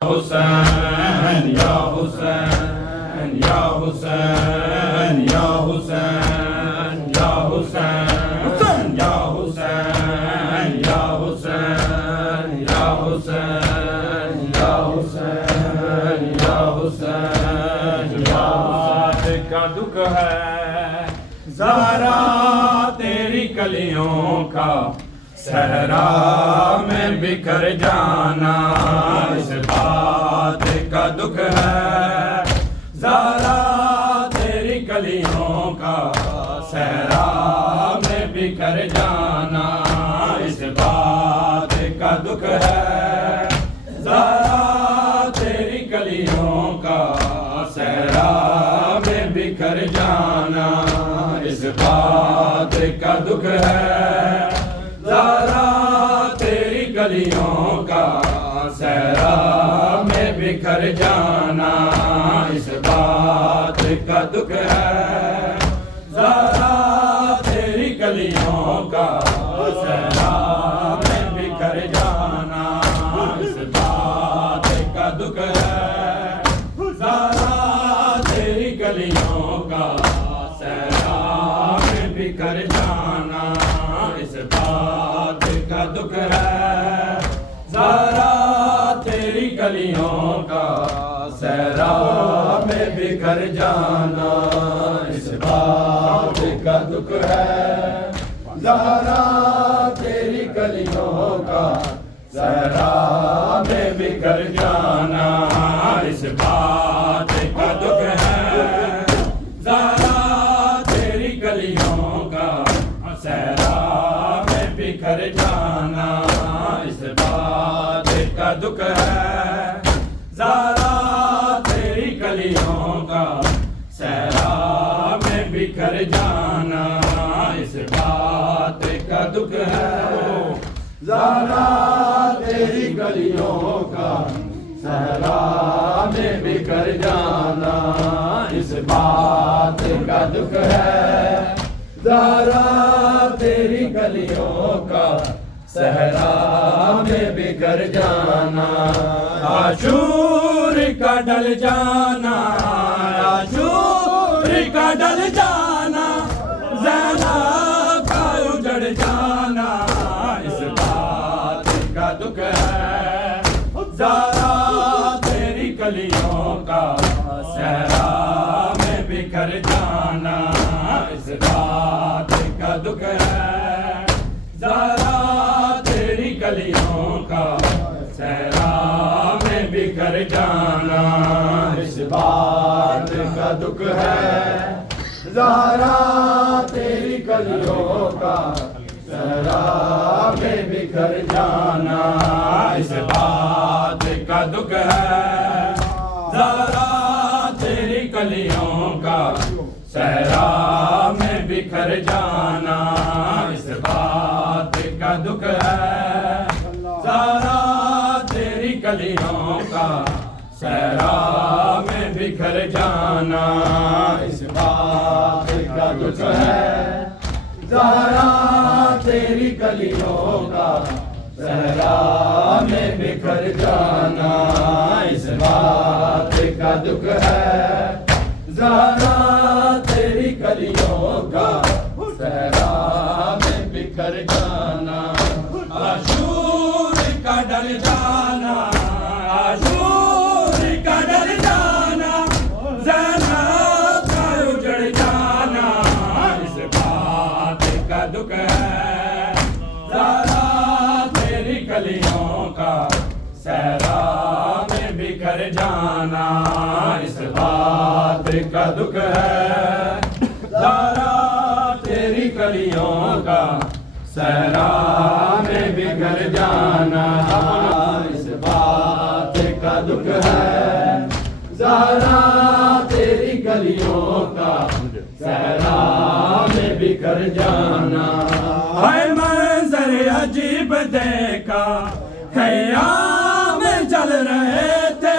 हुसैन या हुसैन या हुसैन या हुसैन या हुसैन या हुसैन या हुसैन या हुसैन या हुसैन या हुसैन याद का दुख है ज़हरा तेरी कलियों का सहरा में बिखर जाना इस बात का दुख है ज़हरा तेरी कलियों का सहरा में बिखर जाना इस बात का दुख है ज़हरा तेरी कलियों का सहरा में बिखर जाना इस बात का दुख है ज़हरा तेरी कलियों का सहरा में बिखर जाना इस बात का दुख है ज़हरा तेरी कलियों का सहरा में बिखर जाना इस बात का दुख है ज़हरा तेरी कलियों का सहरा में बिखर जाना इस बात का दुख है ज़हरा तेरी कलियों का सहरा में बिखर जाना इस बात का दुख है ज़हरा तेरी कलियों का सहरा में बिखर जाना इस बात का दुख है ज़हरा तेरी कलियों का सहरा बिखर जाना इस बात का दुख है ज़हरा तेरी कलियों का सहरा में बिखर जाना इस बात का दुख है ज़हरा तेरी कलियों का सहरा में बिखर जाना इस बात का दुख है ज़हरा तेरी कलियों का सहरा में बिखर जाना आशूर का ढल जाना आशूर का ढल जाना ज़ैनब का उजड़ जाना इस बात का दुख है ज़हरा तेरी कलियों का सहरा में बिखर जाना इस बात का दुख है ज़हरा तेरी कलियों का सहरा में बिखर जाना इस बात का दुख है ज़हरा तेरी कलियों का सहरा में बिखर जाना इस बात का दुख है ज़हरा तेरी कलियों का सहरा में बिखर जाना इस बात का दुख है ज़हरा तेरी कलियों का सहरा में बिखर जाना इस बात का दुख है ज़हरा तेरी कलियों का सहरा में बिखर जाना इस बात का दुख है ज़हरा तेरी कलियों का सहरा में बिखर जाना आशूर का ढल जाना आशूर का ढल जाना ज़ैनब का उजड़ जाना इस बात का दुख है ज़हरा तेरी कलियों का सहरा में बिखर जाना इस बात का दुख है ज़हरा तेरी कलियों का सहरा में बिखर जाना इस बात का दुख है ज़हरा तेरी कलियों का सहरा में बिखर जाना है मंजर अजीब देखा ख़याम चल रहे थे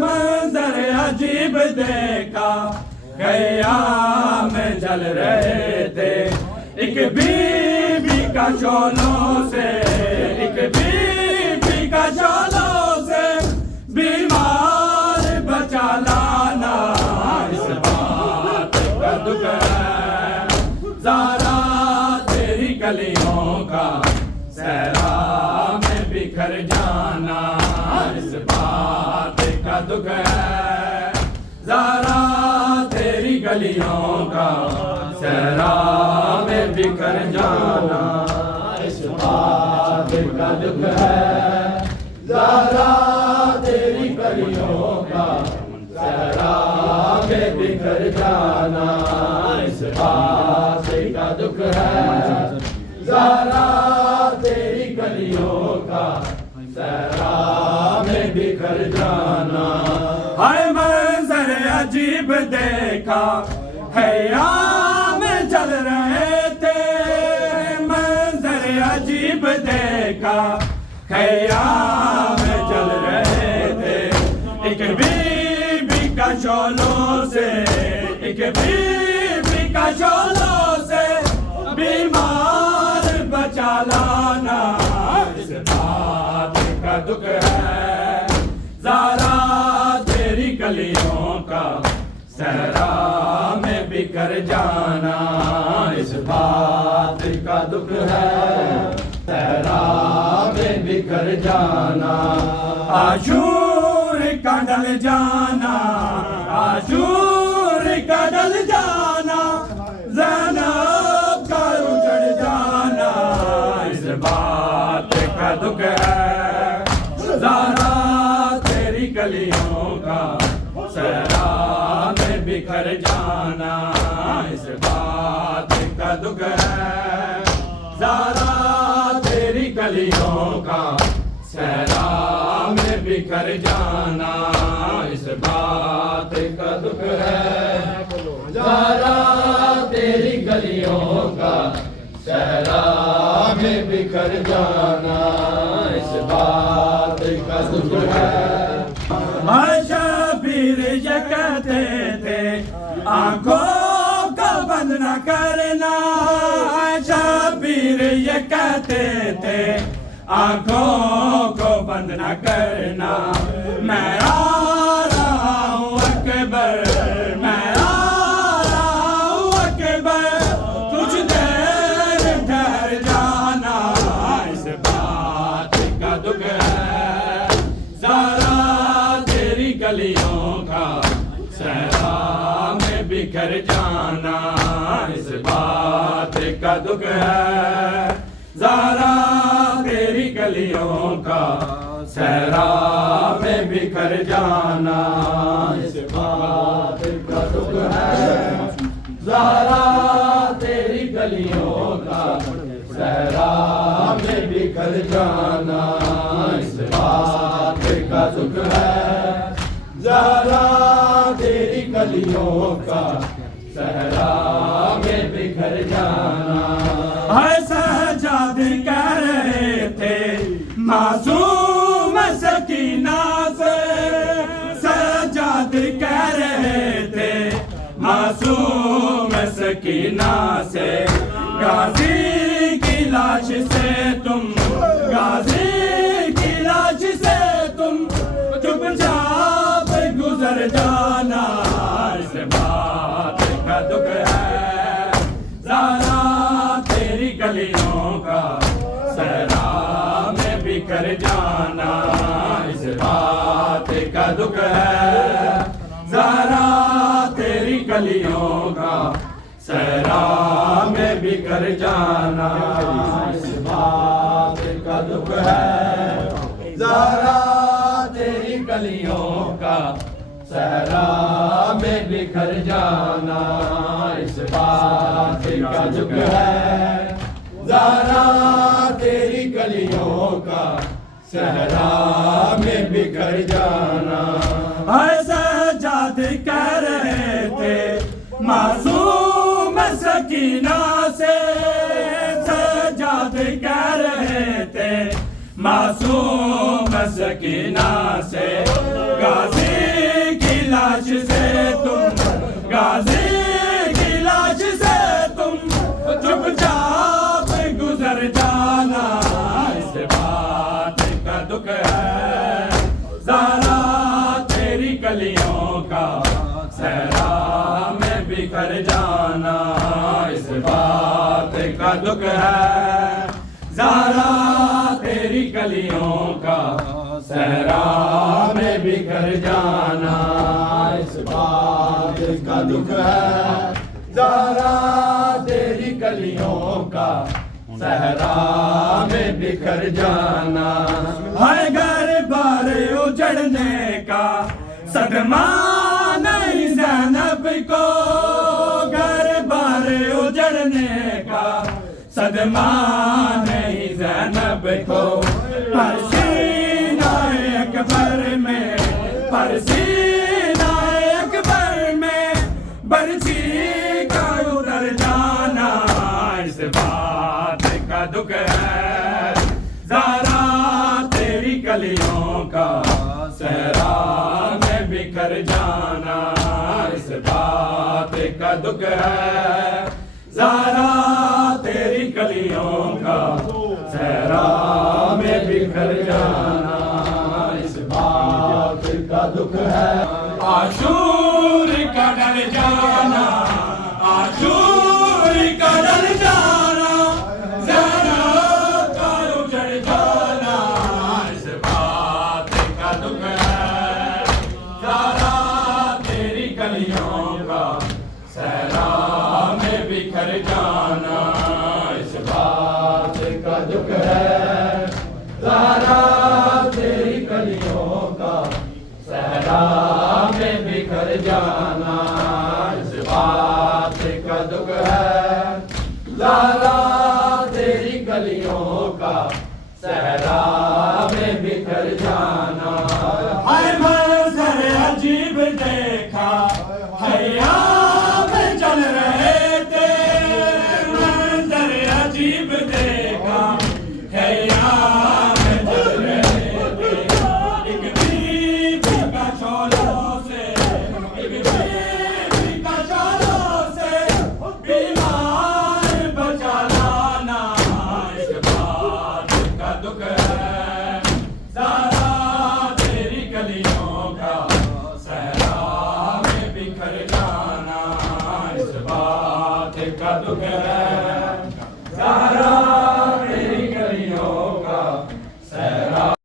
मंजर अजीब देखा ख़याम चल रहे थे एक बीबी का शोलों से एक बीबी का शोलों से दुख है, ज़ारा तेरी गलियों का सहरा में बिखर जाना इस बात का दुख है, ज़ारा तेरी गलियों का सहरा में बिखर जाना इस बात का दुख है, ज़ारा तेरी गलियों का सहरा में बिखर जाना। हाय मंजर अजीब देखा हयाम जल रहे थे, मंजर अजीब देखा हयाम जल रहे थे, एक बीबी का शोलों से, एक बीबी का शोलों से बीमार बचा लाना इस बात का दुख है, ज़ारा तेरी गलियों का सहरा में बिखर जाना इस बात का दुख है, सहरा में बिखर जाना। आशूर का डल जाना, आशूर का डल जाना, ज़ैनब का उजड़ जाना इस बात का दुख है, ज़ारा तेरी गलियों का सहरा में बिखर जाना इस बात का दुख है, ज़ारा तेरी गलियों का सहरा में बिखर जाना इस बात का दुख है, ज़ारा तेरी गलियों का सहरा में बिखर जाना इस बात का दुख है। शबीर ये कहते थे आंखों को बंद न करना, शबीर ये कहते थे आंखों को बंद न करना, मैं आ रहा हूँ अकबर, मैं आ रहा हूँ अकबर, कुछ देर ठहर जाना इस बात का दुख है, ज़ारा तेरी गलियों का सहरा में बिखर जाना इस बात का दुख है, ज़ारा तेरी गलियों का सहरा में बिखर जाना इस बात का दुख है, ज़ारा तेरी गलियों का सहरा में बिखर जाना इस बात का दुख है, ज़ारा तेरी गलियों का सहरा में बिखर जाना। सजाद कह रहे थे मासूम सकीना से, सजाद कह रहे थे मासूम सकीना से, गाजी की लाश से तुम, गाजी की लाश से तुम चुपचाप गुजर जाना इस बात का दुख है, ज़ारा तेरी गलियों का सहरा में बिखर जाना इस बात का दुख है, ज़ारा तेरी गलियों का सहरा में बिखर जाना इस बात का दुख है, ज़ारा तेरी गलियों का सहरा में बिखर जाना इस बात का दुख है, ज़ारा तेरी गलियों का सहरा में बिखर जाना। सजाद कह रहे थे मासूम सकीना से, सजाद कह रहे थे मासूम सकीना से, गाजी की लाश से तुम, गाजी की लाश से तुम चुपचाप गुजर जाना इस बात का दुख है, ज़ारा तेरी गलियों का सहरा में बिखर जाना इस बात का दुख है, ज़ारा तेरी गलियों का सहरा में बिखर जाना। दुख है। ज़हरा तेरी कलियों का सहरा में बिखर जाना। हाय घर बार उजड़ने का सदमा नहीं ज़ैनब को, घर बार उजड़ने का सदमा नहीं ज़ैनब को। परसीनाए अकबर में, परसीनाए अकबर में बरसी का उतर जाना, इस बात का दुख है। ज़हरा तेरी कलियों का सहरा में बिखर जाना, इस बात का दुख है। ज़हरा तेरी कलियों का सहरा में बिखर जाना, इस बात का दुख है। आशूर का डर जाना, आशूर का डर जाना, ज़हरा का उजड़ जाना, इस बात का दुख है। ज़हरा तेरी कलियों का सहरा में बिखर जाना, इस बात का दुख है। ज़हरा तेरी कलियों का सहरा में बिखर जाना, इस बात का दुख है। ज़हरा तेरी कलियों का सहरा में बिखर जाना। हाय मंज़र अजीब देखा, हैया में चल रहे थे, मंज़र अजीब देखा, हैया में चल रहे थे। एक बीबी का चोलों से, एक बीबी का चोलों से बीमार बचा लाना, इस बात का दुख है। ज़हरा तेरी कलियों का सहरा में बिखर जाना, इस बात का दुख है।